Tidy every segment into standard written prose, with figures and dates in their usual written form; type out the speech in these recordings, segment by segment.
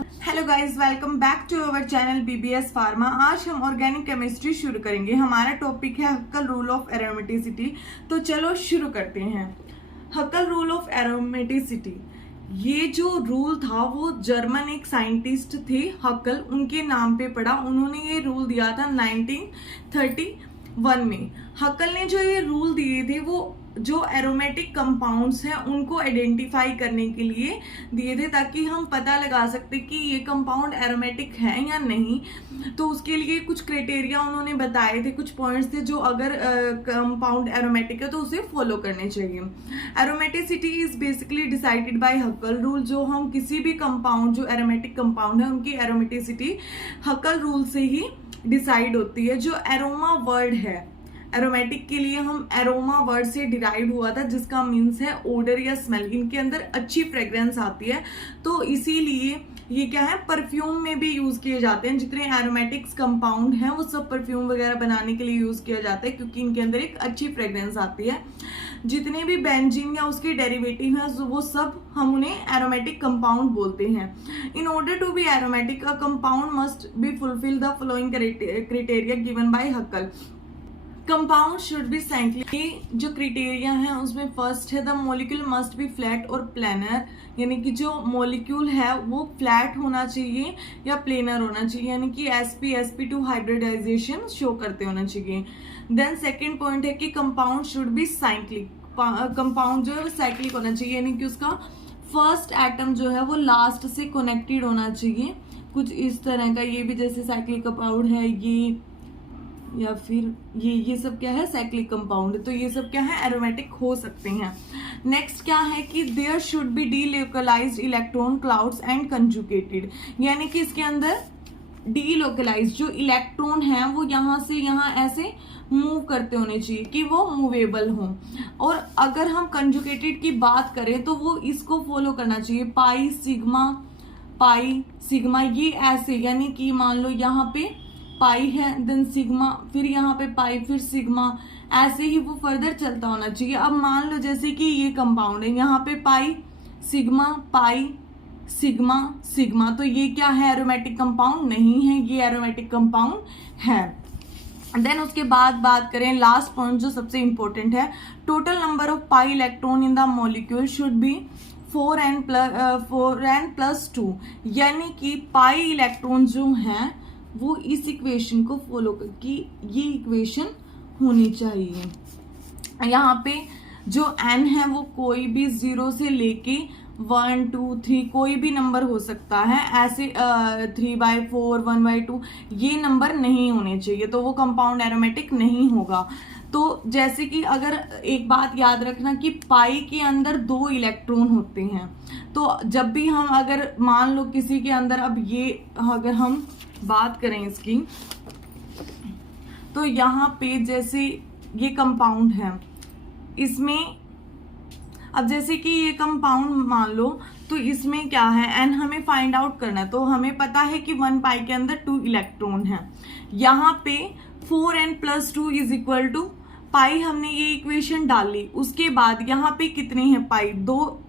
Hello guys, welcome back to our channel BBS pharma. आज हम organic chemistry शुरू करेंगे। हमारा टॉपिक है हक्कल रूल ऑफ एरोमेटिसिटी। तो चलो शुरू करते हैं। हक्कल रूल ऑफ एरोमेटिसिटी, ये जो रूल था वो जर्मन एक साइंटिस्ट थे हक्कल, उनके नाम पे पड़ा। उन्होंने ये रूल दिया था 1931 में। हक्कल ने जो ये रूल दिए थे वो जो एरोमेटिक कंपाउंड्स हैं उनको आइडेंटिफाई करने के लिए दिए थे, ताकि हम पता लगा सकते कि ये कंपाउंड एरोमेटिक है या नहीं। तो उसके लिए कुछ क्राइटेरिया उन्होंने बताए थे, कुछ पॉइंट्स थे जो अगर कंपाउंड एरोमेटिक है तो उसे फॉलो करने चाहिए। Aromaticity is basically decided by हक्कल rule. जो हम किसी भी कंपाउंड जो एरोमेटिक कंपाउंड है उनकी एरोमेटिसिटी हक्कल रूल से ही डिसाइड होती है। जो एरोमा वर्ड है, एरोमेटिक के लिए हम एरोमा वर्ड से डिराइव हुआ था, जिसका मीन्स है ओडर या स्मेल। इनके अंदर अच्छी फ्रेग्रेंस आती है, तो इसीलिए ये क्या है, परफ्यूम में भी यूज किए जाते हैं। जितने एरोमेटिक्स कंपाउंड हैं वो सब परफ्यूम वगैरह बनाने के लिए यूज किया जाता है, क्योंकि इनके अंदर एक अच्छी फ्रेग्रेंस आती है। जितने भी बेंजीन या उसके डेरिवेटिव हैं वो सब हम उन्हें एरोमेटिक कंपाउंड बोलते हैं। In order to be aromatic a compound must be fulfil the following criteria given by Huckel. Compound should be cyclic. जो क्राइटेरिया है उसमें फर्स्ट है the molecule must be flat और प्लेनर, यानी कि जो मॉलिक्यूल है वो फ्लैट होना चाहिए या प्लेनर होना चाहिए, यानी कि sp2 हाइब्रिडाइजेशन शो करते होना चाहिए। देन सेकंड पॉइंट है कि compound should be cyclic. Compound जो है वो साइक्लिक होना चाहिए, यानी कि उसका फर्स्ट एटम जो है वो लास्ट से कनेक्टेड होना चाहिए, कुछ इस तरह का। ये भी जैसे साइक्लिक कंपाउंड है ये, या फिर ये सब क्या है, साइक्लिक कंपाउंड। तो ये सब क्या है, एरोमेटिक हो सकते हैं। नेक्स्ट क्या है कि there should be delocalised electron clouds and conjugated, यानी कि इसके अंदर डीलोकलाइज्ड जो इलेक्ट्रॉन है वो यहाँ से यहाँ ऐसे मूव करते होने चाहिए कि वो मूवेबल हो। और अगर हम कंजुगेटेड की बात करें तो वो इसको फॉलो करना चाहिए, पाई सिग्मा ये ऐसे, यानी कि मान लो यहाँ पे पाई है, देन सिग्मा, फिर यहाँ पे पाई, फिर सिग्मा, ऐसे ही वो फर्दर चलता होना चाहिए। अब मान लो जैसे कि ये कंपाउंड है, यहाँ पे पाई सिग्मा सिग्मा, तो ये क्या है, एरोमेटिक कंपाउंड नहीं है, ये एरोमेटिक कंपाउंड है। देन उसके बाद बात करें लास्ट पॉइंट जो सबसे इंपॉर्टेंट है, total number of pi electron in the molecule should be 4n+2, यानी कि पाई इलेक्ट्रॉन जो हैं वो इस इक्वेशन को फॉलो करके ये इक्वेशन होनी चाहिए। यहाँ पे जो n है वो कोई भी 0 से लेके 1 2 3 कोई भी नंबर हो सकता है, ऐसे 3/4 1/2 ये नंबर नहीं होने चाहिए, तो वो कंपाउंड एरोमेटिक नहीं होगा। तो जैसे कि अगर एक बात याद रखना कि पाई के अंदर 2 इलेक्ट्रॉन होते हैं, तो जब भी हम अगर मान लो किसी के अंदर, अब ये अगर हम बात करें इसकी, तो यहाँ पे जैसे ये कंपाउंड है, इसमें अब जैसे कि ये कंपाउंड मान लो, तो इसमें क्या है, n हमें फाइंड आउट करना है। तो हमें पता है कि 1 पाई के अंदर 2 इलेक्ट्रॉन है। यहाँ पे 4n+2 इज इक्वल टू पाई, हमने ये इक्वेशन डाली। उसके बाद यहाँ पे कितने हैं, पाई 2,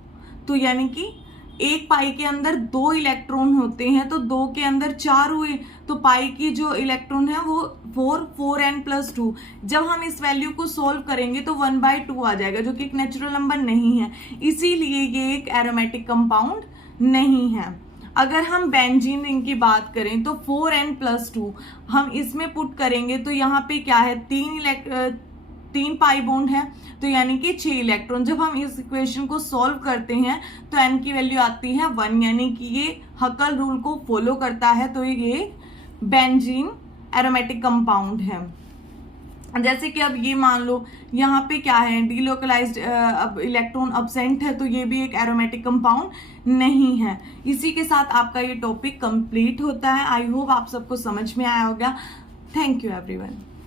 तो यानी कि एक पाई के अंदर 2 इलेक्ट्रॉन होते हैं, तो 2 के अंदर 4 हुए, तो पाई की जो इलेक्ट्रॉन है वो 4n+2। जब हम इस वैल्यू को सोल्व करेंगे तो 1/2 आ जाएगा, जो कि एक नेचुरल नंबर नहीं है, इसीलिए ये एक एरोमेटिक कंपाउंड नहीं है। अगर हम बेंजीन रिंग की बात करें तो 4n+2 हम इसमें पुट करेंगे, तो यहाँ पे क्या है, 3 पाई बॉन्ड है, तो यानी कि 6 इलेक्ट्रॉन। जब हम इस इक्वेशन को सॉल्व करते हैं तो n की वैल्यू आती है 1, यानी कि ये हक्कल रूल को फॉलो करता है, तो ये बेंजीन एरोमेटिक कंपाउंड है। जैसे कि अब ये मान लो यहाँ पे क्या है, डीलोकलाइज्ड अब इलेक्ट्रॉन अब्सेंट है, तो ये भी एक एरोमेटिक कंपाउंड नहीं है। इसी के साथ आपका ये टॉपिक कंप्लीट होता है। आई होप आप सबको समझ में आया होगा। Thank you everyone.